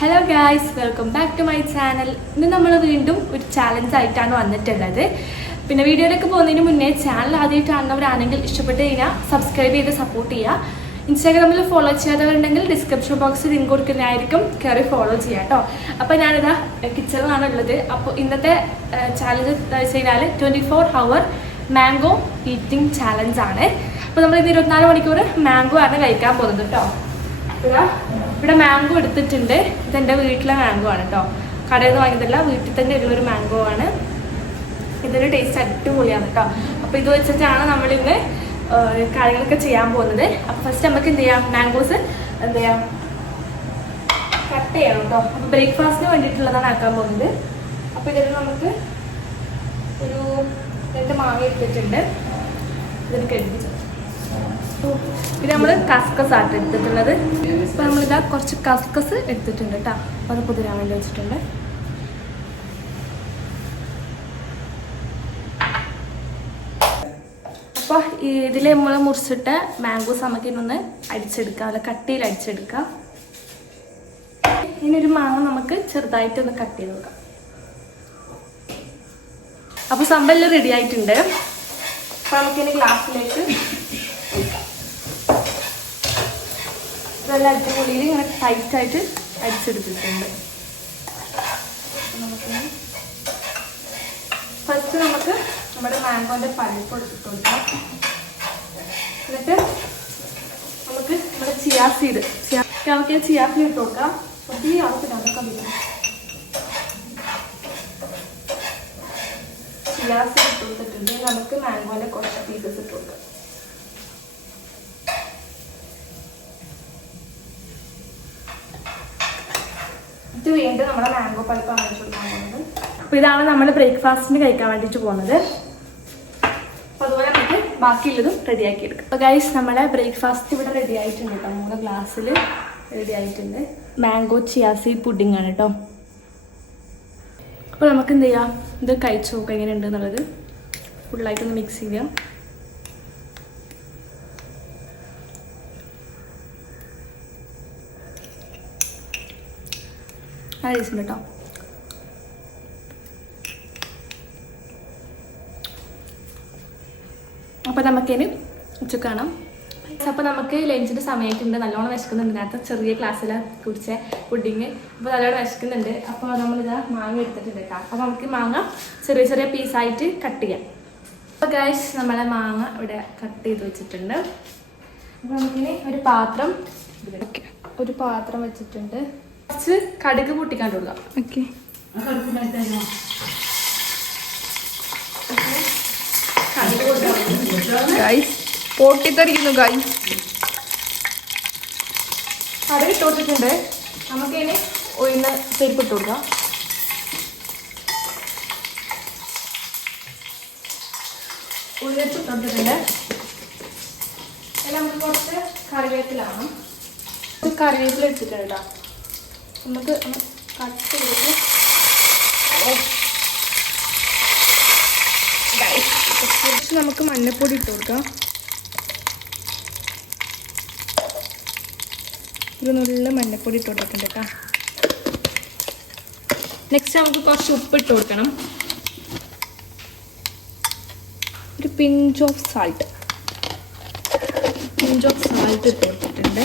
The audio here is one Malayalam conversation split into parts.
Hello guys, welcome back to my channel. ഇന്ന് നമ്മൾ വീണ്ടും ഒരു ചാലഞ്ച് ആയിട്ടാണ് വന്നിട്ടുള്ളത്. പിന്നെ വീഡിയോയിലേക്ക് പോകുന്നതിന് മുന്നേ ചാനൽ ആദ്യമായിട്ട് കാണുന്നവരാണെങ്കിൽ ഇഷ്ടപ്പെട്ട് കഴിഞ്ഞാൽ സബ്സ്ക്രൈബ് ചെയ്ത് സപ്പോർട്ട് ചെയ്യുക. ഇൻസ്റ്റാഗ്രാമിൽ ഫോളോ ചെയ്യാത്തവരുണ്ടെങ്കിൽ ഡിസ്ക്രിപ്ഷൻ ബോക്സിൽ ലിങ്ക് കൊടുക്കുന്നതായിരിക്കും, കയറി ഫോളോ ചെയ്യാം കേട്ടോ. അപ്പോൾ ഞാനിതാ കിച്ചണിലാണ് ഉള്ളത്. അപ്പോൾ ഇന്നത്തെ ചാലഞ്ച് എന്ന് വെച്ച് കഴിഞ്ഞാൽ 24 hour മാംഗോ ഈറ്റിംഗ് ചാലഞ്ച് ആണ്. അപ്പോൾ നമ്മൾ ഇന്ന് 24 മണിക്കൂർ മാംഗോ ആണ് കഴിക്കാൻ പോകുന്നത് കേട്ടോ. ഇവിടെ മാംഗോ എടുത്തിട്ടുണ്ട്. ഇതെൻ്റെ വീട്ടിലെ മാംഗോ ആണ് കേട്ടോ, കടയിൽ നിന്ന് വാങ്ങിയതല്ല, വീട്ടിൽ തന്നെ ഉള്ളൊരു മാംഗോ ആണ്. ഇതിൻ്റെ ടേസ്റ്റ് അടിപൊളിയാണ് കേട്ടോ. അപ്പോൾ ഇത് വെച്ചിട്ടാണ് നമ്മളിന്ന് കാര്യങ്ങളൊക്കെ ചെയ്യാൻ പോകുന്നത്. അപ്പോൾ ഫസ്റ്റ് നമുക്ക് എന്ത് ചെയ്യാം, മാംഗോസ് എന്ത് ചെയ്യാം, കട്ട് ചെയ്യണം കേട്ടോ. അപ്പോൾ ബ്രേക്ക്ഫാസ്റ്റിന് വേണ്ടിയിട്ടുള്ളതാണ് ആക്കാൻ പോകുന്നത്. അപ്പോൾ ഇതിൽ നമുക്ക് ഒരു 2 മാങ്ങ എടുത്തിട്ടുണ്ട്. ഇതിന് കഴുകി ഇത് നമ്മൾ കസ്കസ് ആയിട്ട് എടുത്തിട്ടുള്ളത്. അപ്പോൾ നമ്മളിതാ കുറച്ച് കസ്കസ് എടുത്തിട്ടുണ്ട് കേട്ടോ. അപ്പോൾ അത് കുതിരാൻ വേണ്ടി വെച്ചിട്ടുണ്ട്. അപ്പോൾ ഇതിൽ നമ്മൾ മുറിച്ചിട്ട് മാംഗോസ് നമുക്ക് ഇന്നൊന്ന് അടിച്ചെടുക്കാം, അല്ല കട്ടിയിൽ അടിച്ചെടുക്കാം. ഇനിയൊരു മാങ്ങ നമുക്ക് ചെറുതായിട്ടൊന്ന് കട്ട് ചെയ്ത് നോക്കാം. അപ്പോൾ സംഭവം റെഡി ആയിട്ടുണ്ട്. അപ്പോൾ നമുക്കിനി ഗ്ലാസ്സിലേക്ക് ഒഴിക്കാം. ഇതെല്ലാം അടിപൊളിയിൽ ഇങ്ങനെ ടൈറ്റായിട്ട് അടിച്ചെടുത്തിട്ടുണ്ട്. ഫസ്റ്റ് നമുക്ക് നമ്മുടെ മാംഗോൻ്റെ പഴുപ്പ് എടുത്തിട്ട് കൊടുക്കാം. എന്നിട്ട് നമുക്ക് നമ്മുടെ ചിയാ സീഡ് ഇട്ട് കൊടുക്കാം. ഒത്തിരി ആവശ്യമില്ല, ചിയാ സീഡ് ഇട്ട് കൊടുത്തിട്ടുണ്ട്. നമുക്ക് മാംഗോൻ്റെ കുറച്ച് പീസസ് ഇട്ട് കൊടുക്കാം. ഇത് വീണ്ടും നമ്മുടെ മാംഗോ പൾപ്പാണ് വെച്ച് കൊടുക്കാൻ പോകുന്നത്. അപ്പോൾ ഇതാണ് നമ്മൾ ബ്രേക്ക്ഫാസ്റ്റിന് കഴിക്കാൻ വേണ്ടിയിട്ട് പോകുന്നത്. അപ്പോൾ അതുപോലെ നമുക്ക് ബാക്കിയുള്ളതും റെഡിയാക്കി എടുക്കാം. അപ്പോൾ ഗൈസ്, നമ്മളെ ബ്രേക്ക്ഫാസ്റ്റ് ഇവിടെ റെഡി ആയിട്ടുണ്ട് കേട്ടോ. 3 ഗ്ലാസ്സിൽ റെഡി ആയിട്ടുണ്ട്. മാംഗോ ചിയാ സീഡ് പുഡിംഗ് ആണ് കേട്ടോ. അപ്പോൾ നമുക്ക് എന്ത് ചെയ്യാം, ഇത് കഴിച്ചു നോക്കാം എങ്ങനെയുണ്ട് എന്നുള്ളത്. ഫുള്ളായിട്ടൊന്ന് മിക്സ് ചെയ്യാം. നല്ല ടേസ്റ്റ് ഉണ്ട് കേട്ടോ. അപ്പോൾ നമുക്കിനി ഉച്ചക്ക് കാണാം. അപ്പോൾ നമുക്ക് ലഞ്ചിൻ്റെ സമയത്തുണ്ട്. നല്ലോണം വിശക്കുന്നുണ്ട്. നേരത്തെ ചെറിയ ക്ലാസ്സിൽ കുടിച്ച പുഡിങ്. അപ്പോൾ നല്ലോണം വിശക്കുന്നുണ്ട്. അപ്പോൾ നമ്മളിത് മാങ്ങ എടുത്തിട്ടുണ്ട് കേട്ടോ. അപ്പോൾ നമുക്ക് മാങ്ങ ചെറിയ ചെറിയ പീസായിട്ട് കട്ട് ചെയ്യാം. അപ്പോൾ ഗൈസ്, നമ്മളെ മാങ്ങ ഇവിടെ കട്ട് ചെയ്ത് വെച്ചിട്ടുണ്ട്. അപ്പോൾ നമുക്കിനി ഒരു പാത്രം വെച്ചിട്ടുണ്ട്. കുറച്ച് കടുക് പൊട്ടിക്കാണ്ട് കൊടുക്കാം. ഓക്കെ, പൊട്ടിത്തെറിക്കുന്നു ഗൈസ്. കടുക് ഇട്ട് കൊടുത്തിട്ടുണ്ട്. നമുക്കിനി ഉഴുന്ന് പരിപ്പ് ഇട്ട് കൊടുക്കാം. ഉഴുന്നിട്ട് കൊടുത്തിട്ടുണ്ട്. അതിൽ നമുക്ക് കുറച്ച് കറിവേപ്പിലാണ്. കറിവേപ്പില എടുത്തിട്ടുണ്ട് കേട്ടോ. നമുക്ക് കട്ട് ചെയ്തിട്ട് നമുക്ക് മഞ്ഞൾപ്പൊടി ഇട്ട് കൊടുക്കാം. ഒരു നുള്ള മഞ്ഞൾപ്പൊടി ഇട്ട് കൊടുത്തിട്ടുണ്ട് കേട്ടോ. നെക്സ്റ്റ് നമുക്ക് കുറച്ച് ഉപ്പ് ഇട്ട് കൊടുക്കണം. ഒരു പിഞ്ച് ഓഫ് സാൾട്ട് ഇട്ട് കൊടുത്തിട്ടുണ്ട്.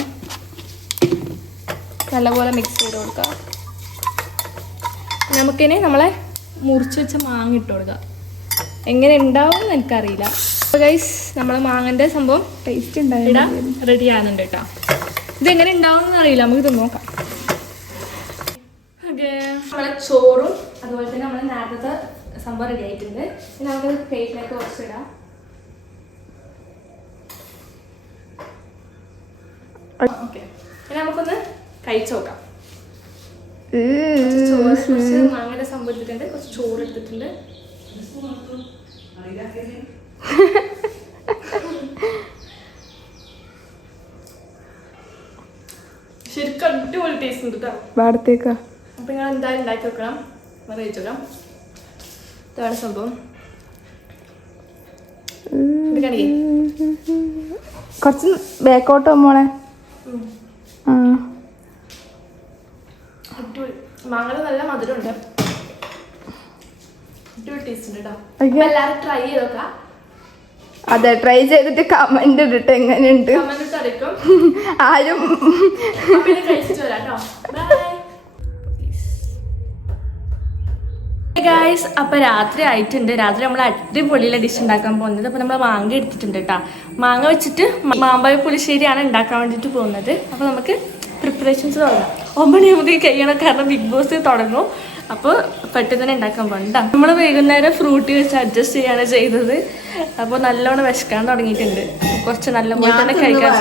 നല്ലപോലെ മിക്സ് ചെയ്ത് കൊടുക്കുക. നമുക്കിനി നമ്മളെ മുറിച്ച് വെച്ച മാങ്ങ ഇട്ട് കൊടുക്കുക. എങ്ങനെ ഉണ്ടാവും എന്ന് എനിക്കറിയില്ല. അപ്പോൾ ഗൈസ്, നമ്മളെ മാങ്ങൻ്റെ സംഭവം ടേസ്റ്റ് ഉണ്ടായിടാൻ റെഡി ആകുന്നുണ്ട് കേട്ടോ. ഇതെങ്ങനെ ഉണ്ടാവും എന്ന് അറിയില്ല, നമുക്ക് ഇത് നോക്കാം. ഓക്കെ, നമ്മളെ ചോറും അതുപോലെ തന്നെ നമ്മൾ നേരത്തെ സംഭവം റെഡി ആയിട്ടുണ്ട്. ഇനി നമുക്ക് പ്ലേറ്റിലേക്ക് കുറച്ചിടാം. ഓക്കെ, ഇനി നമുക്കൊന്ന് കഴിച്ചു നോക്കാം. കുറച്ച് മാങ്ങയുടെ സംഭവം എടുത്തിട്ടുണ്ട്, കുറച്ച് ചോറ് എടുത്തിട്ടുണ്ട്. ശരിക്കും അടിപൊളി ടേസ്റ്റ് ഉണ്ട് കേട്ടോ. വാടത്തേക്കാ. അപ്പൊ നിങ്ങൾ എന്തായാലും ഉണ്ടാക്കി വെക്കണം, കഴിച്ചു നോക്കാം. ഇതാണ് സംഭവം. കുറച്ച് ബാക്കോട്ടോ മോളെ. അടിപൊളി. മാങ്ങ നല്ല മധുരമുണ്ട്. അടിപൊളി ടേസ്റ്റ് ഉണ്ട് കേട്ടോ. Okay. എല്ലാവരും ട്രൈ ചെയ്തോക്കാം. അതെ, ട്രൈ ചെയ്തിട്ട് കമന്റ് ഇട്ടിട്ട് എങ്ങനെയുണ്ട് കമന്റ് ഇട്ട് അറിയിക്കും. ആരും. പിന്നെ കഴിച്ചിട്ട് വരാം കേട്ടോ. Bye guys. അപ്പൊ രാത്രി ആയിട്ടുണ്ട്. രാത്രി നമ്മൾ അടിപൊളിയിലെ ഡിഷ് ഉണ്ടാക്കാൻ പോകുന്നത്. അപ്പൊ നമ്മൾ മാങ്ങ എടുത്തിട്ടുണ്ട് കേട്ടോ. മാങ്ങ വെച്ചിട്ട് മാമ്പായ പുളിശ്ശേരിയാണ് ഉണ്ടാക്കാൻ വേണ്ടിട്ട് പോകുന്നത്. അപ്പൊ നമുക്ക് പ്രിപ്പറേഷൻസ് തുടങ്ങാം. 9 മണിയാകുമ്പോൾ കഴിയണം, കാരണം ബിഗ് ബോസ് തുടങ്ങും. അപ്പോൾ പെട്ടെന്ന് തന്നെ ഉണ്ടാക്കാൻ പോകണ്ട. നമ്മൾ വൈകുന്നേരം ഫ്രൂട്ടി വെച്ച് അഡ്ജസ്റ്റ് ചെയ്യാണ് ചെയ്തത്. അപ്പോൾ നല്ലോണം വിശക്കാൻ തുടങ്ങിയിട്ടുണ്ട്. കുറച്ച് നല്ലപോലെ തന്നെ കഴിക്കാൻ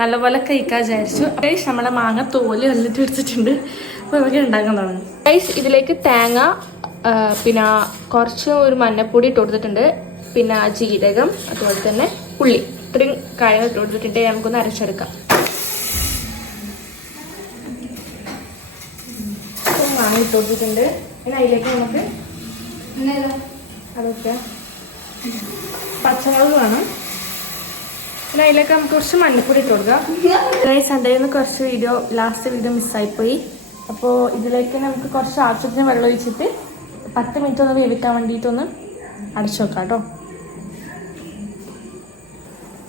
നല്ലപോലെ കഴിക്കാൻ വിചാരിച്ചു. ഗൈസ് നമ്മളെ മാങ്ങ തോല് വന്നിട്ട് വെച്ചിട്ടുണ്ട്. അപ്പോൾ നമുക്ക് ഉണ്ടാക്കാൻ തുടങ്ങും. ഗൈസ് ഇതിലേക്ക് തേങ്ങ, പിന്നെ കുറച്ച് ഒരു മഞ്ഞപ്പൊടി ഇട്ട് കൊടുത്തിട്ടുണ്ട്, പിന്നെ ജീരകം, അതുപോലെ തന്നെ ഉള്ളി, ഇത്രയും കാര്യങ്ങൾ ഇട്ട് കൊടുത്തിട്ടുണ്ട്. നമുക്കൊന്ന് അരച്ചെടുക്കാം. മാങ്ങ ഇട്ട് കൊടുത്തിട്ടുണ്ട്. പിന്നെ അതിലേക്ക് നമുക്ക് അതൊക്കെ പച്ചമുളക് വേണം. പിന്നെ അതിലേക്ക് നമുക്ക് കുറച്ച് മഞ്ഞപ്പൊടി ഇട്ട് കൊടുക്കാം. സൺഡേയിൽ നിന്ന് കുറച്ച് ലാസ്റ്റ് വീഡിയോ മിസ്സായിപ്പോയി. അപ്പോൾ ഇതിലേക്ക് നമുക്ക് കുറച്ച് ആവശ്യത്തിന് വെള്ളം ഒഴിച്ചിട്ട് 10 മിനിറ്റ് ഒന്ന് വേവിക്കാൻ വേണ്ടിയിട്ടൊന്ന് അടച്ചു വെക്കാം കേട്ടോ.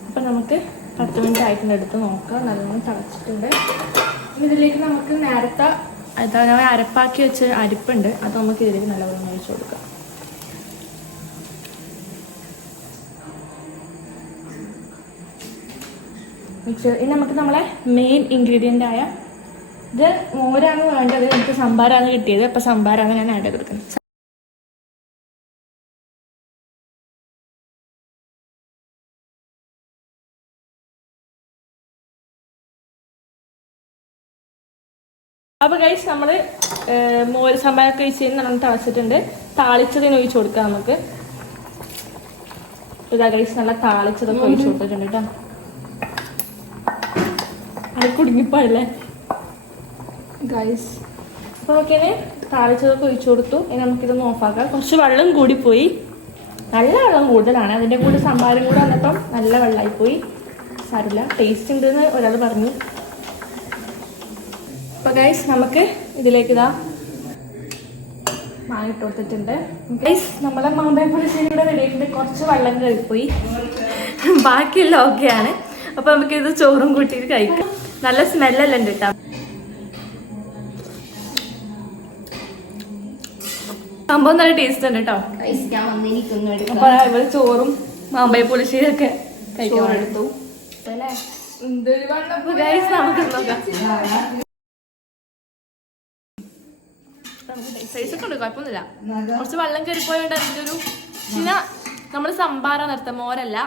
അപ്പം നമുക്ക് 10 മിനിറ്റ് ആയിട്ടുണ്ട്, എടുത്ത് നോക്കാം. നല്ലോണം തിളച്ചിട്ടുണ്ട്. ഇതിലേക്ക് നമുക്ക് നേരത്തെ ഞാൻ അരപ്പാക്കി വെച്ച് അരിപ്പുണ്ട്, അത് നമുക്ക് ഇതിലേക്ക് നല്ലപോലെ ഒഴിച്ചു കൊടുക്കാം. ഇനി നമുക്ക് നമ്മളെ മെയിൻ ഇൻഗ്രീഡിയൻ്റ് ആയ ഇത് മോരാണ് വേണ്ടത്. എനിക്ക് സംഭാരാണ് കിട്ടിയത്. അപ്പം സംഭാരാണ് ഞാൻ ആഡ് കൊടുക്കുന്നത്. അപ്പോൾ ഗൈസ് നമ്മൾ മോര് സംഭാരമൊക്കെ ഒഴിച്ച് നല്ലോണം തിളച്ചിട്ടുണ്ട്. താളിച്ചതിന് ഒഴിച്ചു കൊടുക്കാം നമുക്ക്. ഇതാ ഗൈസ് നല്ല താളിച്ചതൊക്കെ ഒഴിച്ചു കൊടുത്തിട്ടുണ്ട് കേട്ടോ. അത് കുടുങ്ങിപ്പോഴല്ലേ ഗൈസ്. അപ്പോൾ നമുക്കിനി താളിച്ചതൊക്കെ ഒഴിച്ചു കൊടുത്തു. ഇനി നമുക്കിതൊന്ന് ഓഫാക്കാം. കുറച്ച് വെള്ളം കൂടിപ്പോയി, നല്ല വെള്ളം കൂടുതലാണ്. അതിൻ്റെ കൂടെ സംഭാരം കൂടെ വന്നപ്പം നല്ല വെള്ളമായിപ്പോയി. സാരമില്ല, ടേസ്റ്റ് ഉണ്ടെന്ന് ഒരാൾ പറഞ്ഞു. അപ്പോൾ ഗൈസ് നമുക്ക് ഇതിലേക്ക് ഇതാ മാങ്ങ ഇട്ട് കൊടുത്തിട്ടുണ്ട്. ഗൈസ് നമ്മളെ മാമ്പഴ പുളിശ്ശേരി ഇവിടെ റെഡി ആയിട്ടുണ്ട്. കുറച്ച് വെള്ളം കഴിപ്പോയി, ബാക്കിയെല്ലാം ഓക്കെയാണ്. അപ്പോൾ നമുക്കിത് ചോറും കൂട്ടിയിട്ട് കഴിക്കാം. നല്ല സ്മെല്ലെല്ലാം ഉണ്ട് കേട്ടോ. സംഭവം നല്ല ടേസ്റ്റ് ഉണ്ട് കേട്ടോ. അപ്പോൾ ഇവിടെ ചോറും മാമ്പഴ പുളിശ്ശേരി ഒക്കെ കഴിക്കാൻ എടുത്തു. ഗൈസ് നമുക്ക് നോക്കാം. സൈസൊക്കെ ഉണ്ട്, കുഴപ്പമൊന്നുമില്ല. കുറച്ച് വെള്ളം കയറിപ്പോയോണ്ട് അതിൻ്റെ ഒരു പിന്നെ നമ്മൾ സംഭാര നിർത്താം, മോരല്ല.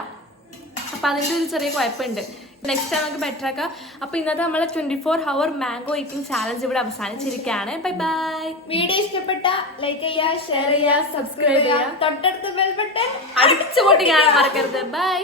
അപ്പം അതിൻ്റെ ഒരു ചെറിയ കുഴപ്പമുണ്ട്. നെക്സ്റ്റ് ടൈം നമുക്ക് ബെറ്റർ ആക്കാം. അപ്പോൾ ഇന്നത്തെ നമ്മളെ 24 hour മാംഗോ ഈറ്റിംഗ് ചാലഞ്ച് ഇവിടെ അവസാനിച്ചിരിക്കുകയാണ്. Bye bye. വീഡിയോ ഇഷ്ടപ്പെട്ട ലൈക്ക് ചെയ്യുക, ഷെയർ ചെയ്യുക, സബ്സ്ക്രൈബ് ചെയ്യുക, തൊട്ടടുത്ത ബെൽ ബട്ടൺ അടിച്ചു പൊട്ടി കാണാൻ മറക്കരുത്. ബൈ.